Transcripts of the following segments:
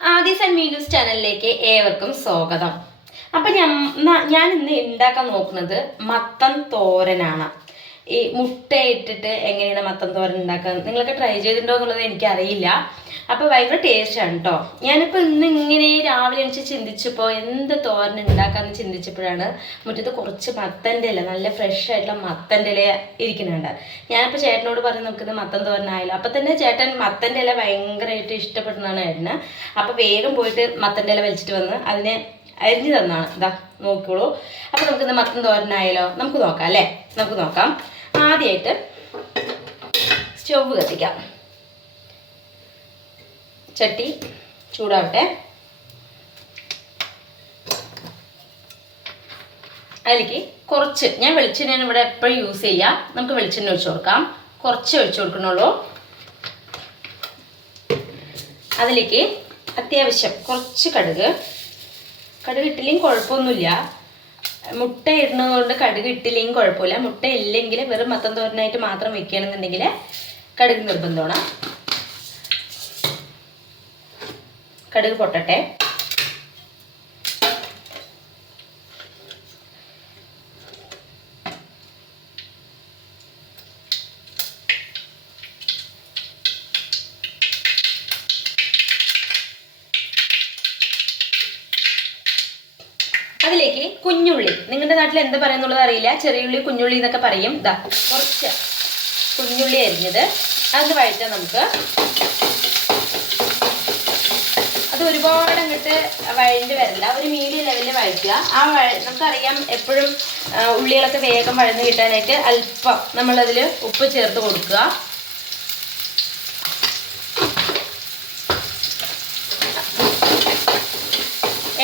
Aadhi's and Meenu's ചാനലിലേക്ക് ഏവർക്കും സ്വാഗതം. അപ്പം ഞാൻ ഇന്ന് ഉണ്ടാക്കാൻ നോക്കുന്നത് മത്തൻ തോരനാണ്. ഈ മുട്ടയിട്ടിട്ട് എങ്ങനെയാണ് മത്തൻ തോരൻ ഉണ്ടാക്കുക, നിങ്ങളൊക്കെ ട്രൈ ചെയ്തിട്ടുണ്ടോ എന്നുള്ളത് എനിക്കറിയില്ല. അപ്പോൾ ഭയങ്കര ടേസ്റ്റാണ് കേട്ടോ. ഞാനിപ്പോൾ ഇന്ന് ഇങ്ങനെ രാവിലെ എനിക്ക് ചിന്തിച്ചപ്പോൾ എന്ത് തോരൻ ഉണ്ടാക്കാമെന്ന് ചിന്തിച്ചപ്പോഴാണ് മുറ്റത്ത് കുറച്ച് മത്തൻ്റെ ഇല, നല്ല ഫ്രഷ് ആയിട്ടുള്ള മത്തൻ്റെ ഇല ഇരിക്കുന്നുണ്ട്. ഞാനിപ്പോൾ ചേട്ടനോട് പറഞ്ഞ് നമുക്കിത് മത്തൻ തോരനായല്ലോ. അപ്പം തന്നെ ചേട്ടൻ മത്തൻ്റെ ഇല ഭയങ്കരമായിട്ട് ഇഷ്ടപ്പെടുന്നതാണ് ചേട്ടന്. അപ്പോൾ വേഗം പോയിട്ട് മത്തൻ്റെ ഇല വലിച്ചിട്ട് വന്ന് അതിനെ അരിഞ്ഞു തന്നാണ്. ഇതാ നോക്കിക്കോളൂ. അപ്പോൾ നമുക്കിന്ന് മത്തൻ തോരനായാലോ? നമുക്ക് നോക്കാം അല്ലേ? നമുക്ക് നോക്കാം. ആദ്യമായിട്ട് സ്റ്റവ് കത്തിക്കാം. ചട്ടി ചൂടാവട്ടെ. അതിലേക്ക് കുറച്ച്, ഞാൻ വെളിച്ചെണ്ണയാണ് ഇവിടെ എപ്പോഴും യൂസ് ചെയ്യുക. നമുക്ക് വെളിച്ചെണ്ണ ഒഴിച്ചു കൊടുക്കാം. കുറച്ച് ഒഴിച്ചു കൊടുക്കണുള്ളൂ. അതിലേക്ക് അത്യാവശ്യം കുറച്ച് കടുക് ഇട്ടില്ലെങ്കിൽ കുഴപ്പമൊന്നുമില്ല. മുട്ട ഇടുന്നതുകൊണ്ട് കടുക് ഇട്ടില്ലെങ്കിൽ കുഴപ്പമില്ല. മുട്ട ഇല്ലെങ്കിൽ വെറും മത്തൻ തോരനായിട്ട് മാത്രം വെക്കുകയാണെന്നുണ്ടെങ്കിൽ കടുക് നിർബന്ധമാണ്. കടുക് പൊട്ടട്ടെ. അതിലേക്ക് കുഞ്ഞുള്ളി, നിങ്ങളുടെ നാട്ടിൽ എന്ത് പറയുന്നുള്ളത് അറിയില്ല, ചെറിയുള്ളി കുഞ്ഞുള്ളി എന്നൊക്കെ പറയും. ഇതാ കുറച്ച് കുഞ്ഞുള്ളി അരിഞ്ഞത് അതൊന്ന് വഴറ്റാം നമുക്ക്. അത് ഒരുപാട് അങ്ങോട്ട് വഴണ്ടി വരില്ല, ഒരു മീഡിയം ലെവലിൽ വഴറ്റുക. നമുക്കറിയാം എപ്പോഴും ഉള്ളികളൊക്കെ വേഗം വഴന്ന് കിട്ടാനായിട്ട് അല്പം നമ്മളതിൽ ഉപ്പ് ചേർത്ത് കൊടുക്കുക.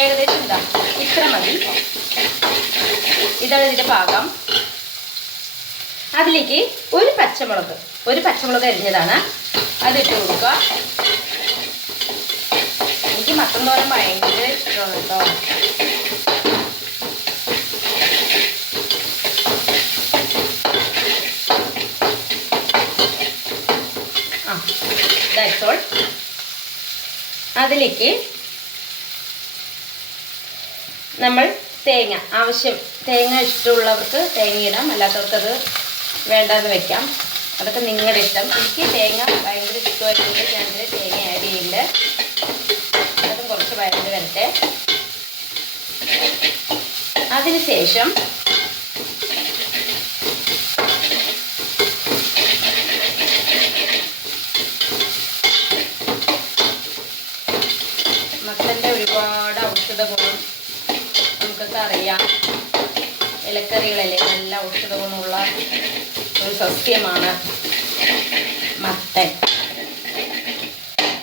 ഏകദേശം എന്താ ഇത്ര മതി. ഇതാണ് ഇതിൻ്റെ പാകം. അതിലേക്ക് ഒരു പച്ചമുളക് അരിഞ്ഞതാണ്, അതിട്ട് കൊടുക്കുക. എനിക്ക് മത്തൻ തോരൻ ഭയങ്കര ഇഷ്ടമാണ് കേട്ടോ. That's all. അതിലേക്ക് നമ്മൾ തേങ്ങ ഇഷ്ടമുള്ളവർക്ക് തേങ്ങ ഇടാം, അല്ലാത്തവർക്ക് അത് വേണ്ടാന്ന് വെക്കാം. അതൊക്കെ നിങ്ങളുടെ ഇഷ്ടം. എനിക്ക് തേങ്ങ ഭയങ്കര ഇഷ്ടമായിട്ടുണ്ട്, ഞാനിതിൽ തേങ്ങ ആഡ് ചെയ്യുന്നുണ്ട്. അതും കുറച്ച് വഴണ്ട് വരട്ടെ. അതിനുശേഷം മത്തൻ്റെ ഒരുപാട് ഔഷധ ഗുണം നമുക്കൊക്കെ അറിയാം. ഇലക്കറികളല്ലേ, നല്ല ഔഷധ ഗുണമുള്ള ഒരു സസ്യമാണ് മത്തൻ.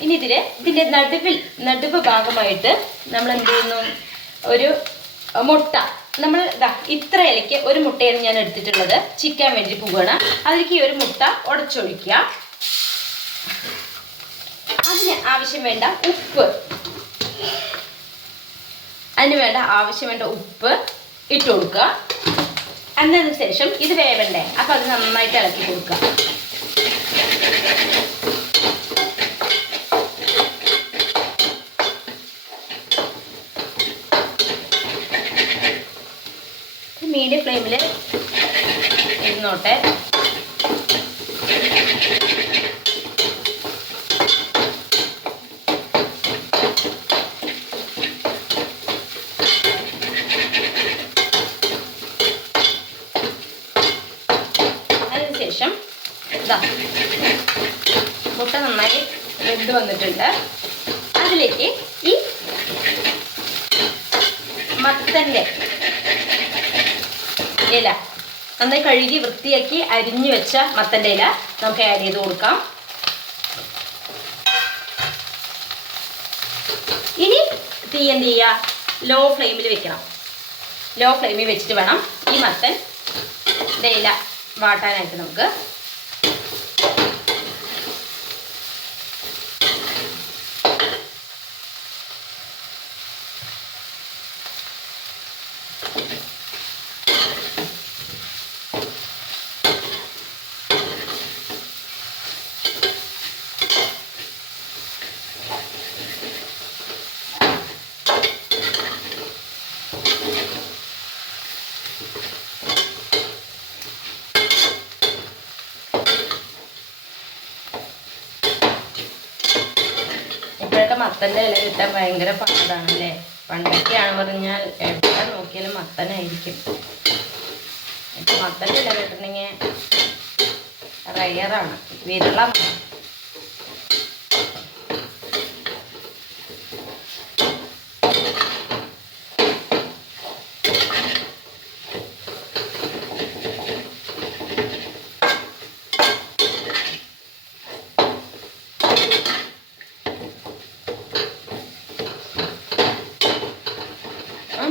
ഇനി ഇതിൻ്റെ നടുവ് ഭാഗമായിട്ട് നമ്മൾ എന്ത് ചെയ്യുന്നു, ഒരു മുട്ട, നമ്മൾ ഇത്ര ഇലയ്ക്ക് ഒരു മുട്ടയാണ് ഞാൻ എടുത്തിട്ടുള്ളത്, ചിക്കാൻ വേണ്ടി പോവുകയാണ്. അതിലേക്ക് ഈ ഒരു മുട്ട ഉടച്ചൊഴിക്കുക. അതിന് ആവശ്യം വേണ്ട ഉപ്പ് ഇട്ട് കൊടുക്കുക. അതിന് ശേഷം ഇത് വേവണ്ടേ, അപ്പം അത് നന്നായിട്ട് ഇളക്കി കൊടുക്കുക. മീഡിയം ഫ്ലെയിമിൽ ഇരുന്നോട്ടെ. അതിനുശേഷം മുട്ട നന്നായി വെന്ത് വന്നിട്ടുണ്ട്. അതിലേക്ക് ഈ മത്തൻ്റെ ഇല, നന്നായി കഴുകി വൃത്തിയാക്കി അരിഞ്ഞു വെച്ച മത്തൻ്റെ ഇല നമുക്ക് ആഡ് ചെയ്ത് കൊടുക്കാം. ഇനി തീ എന്ത് ചെയ്യുക, ലോ ഫ്ലെയിമിൽ വെക്കണം. ലോ ഫ്ലെയിമിൽ വെച്ചിട്ട് വേണം ഈ മത്തൻ്റെ ഇല വാട്ടാനായിട്ട്. നമുക്ക് മത്തൻ്റെ ഇല കിട്ടാൻ ഭയങ്കര പാടാണല്ലേ. പണ്ടൊക്കെയാണ് പറഞ്ഞാൽ എവിടെ നോക്കിയാലും മത്തനായിരിക്കും. ഇപ്പം മത്തൻ്റെ ഇല കിട്ടണമെങ്കിൽ റയറാണ്, വിരളമാണ്.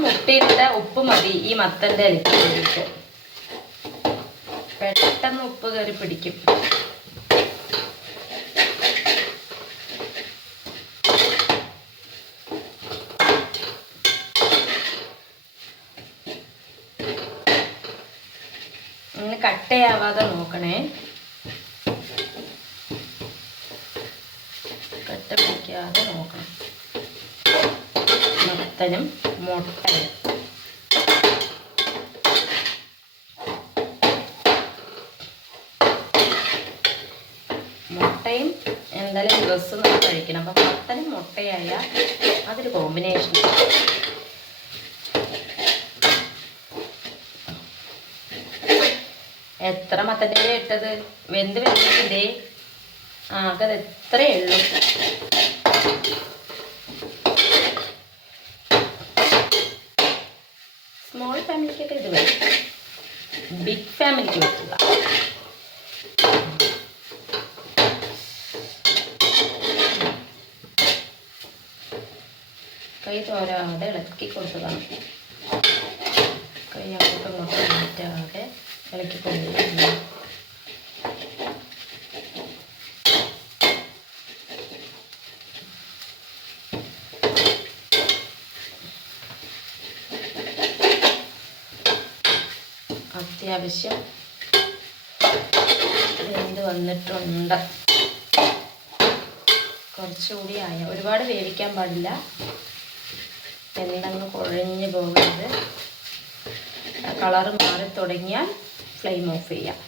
മുട്ടയിട്ട ഉപ്പ് മതി ഈ മത്തൻ്റെ ഇലയ്ക്ക് വേണ്ടിയിട്ട്. പെട്ടെന്ന് ഉപ്പ് കയറി പിടിക്കും. ഇങ്ങനെ കട്ടയാവാതെ നോക്കണേ, കട്ട പിടിക്കാതെ നോക്കണം. മത്തനും മുട്ടയും എന്തായാലും ദിവസം നമ്മൾ കഴിക്കണം. അപ്പം മത്തനും മുട്ടയായ അതൊരു കോമ്പിനേഷൻ. എത്ര മത്തൻ്റെ ഇട്ടത്? വെന്ത് വെച്ചിട്ടേ ആകെ അത് എത്രയേ ഉള്ളൂ. സ്മോൾ ഫാമിലിക്കൊക്കെ ഇത് വരും, ബിഗ് ഫാമിലിക്ക് പറ്റില്ല. കൈ തോരാതെ ഇളക്കി കൊടുത്തതാണ്. കൈ അങ്ങോട്ടും ഇങ്ങോട്ടും മാറ്റാതെ ഇളക്കി കൊടുക്കുക. അത്യാവശ്യം വെന്ത് വന്നിട്ടുണ്ട്. കുറച്ചുകൂടി ആയ, ഒരുപാട് വേവിക്കാൻ പാടില്ല, എന്തെങ്കിലും കുഴഞ്ഞു പോകരുത്. കളറ് മാറി തുടങ്ങിയാൽ ഫ്ലെയിം ഓഫ് ചെയ്യാം.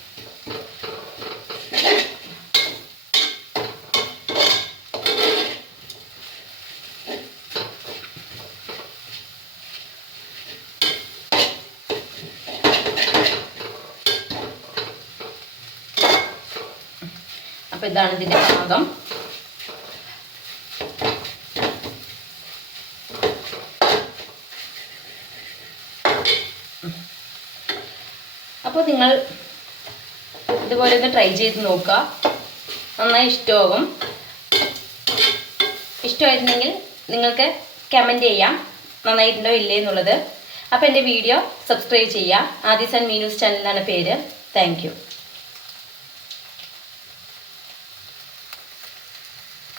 അപ്പം ഇതാണ് ഇതിൻ്റെ പാകം. അപ്പോൾ നിങ്ങൾ ഇതുപോലെ ഒന്ന് ട്രൈ ചെയ്ത് നോക്കുക, നന്നായി ഇഷ്ടമാകും. ഇഷ്ടമായിരുന്നെങ്കിൽ നിങ്ങൾക്ക് കമൻറ്റ് ചെയ്യാം നന്നായിട്ടുണ്ടോ ഇല്ലേ എന്നുള്ളത്. അപ്പോൾ എൻ്റെ വീഡിയോ സബ്സ്ക്രൈബ് ചെയ്യുക. ആദിസ് ആൻഡ് മീനൂസ് ചാനലിലാണ് പേര്. Thank you.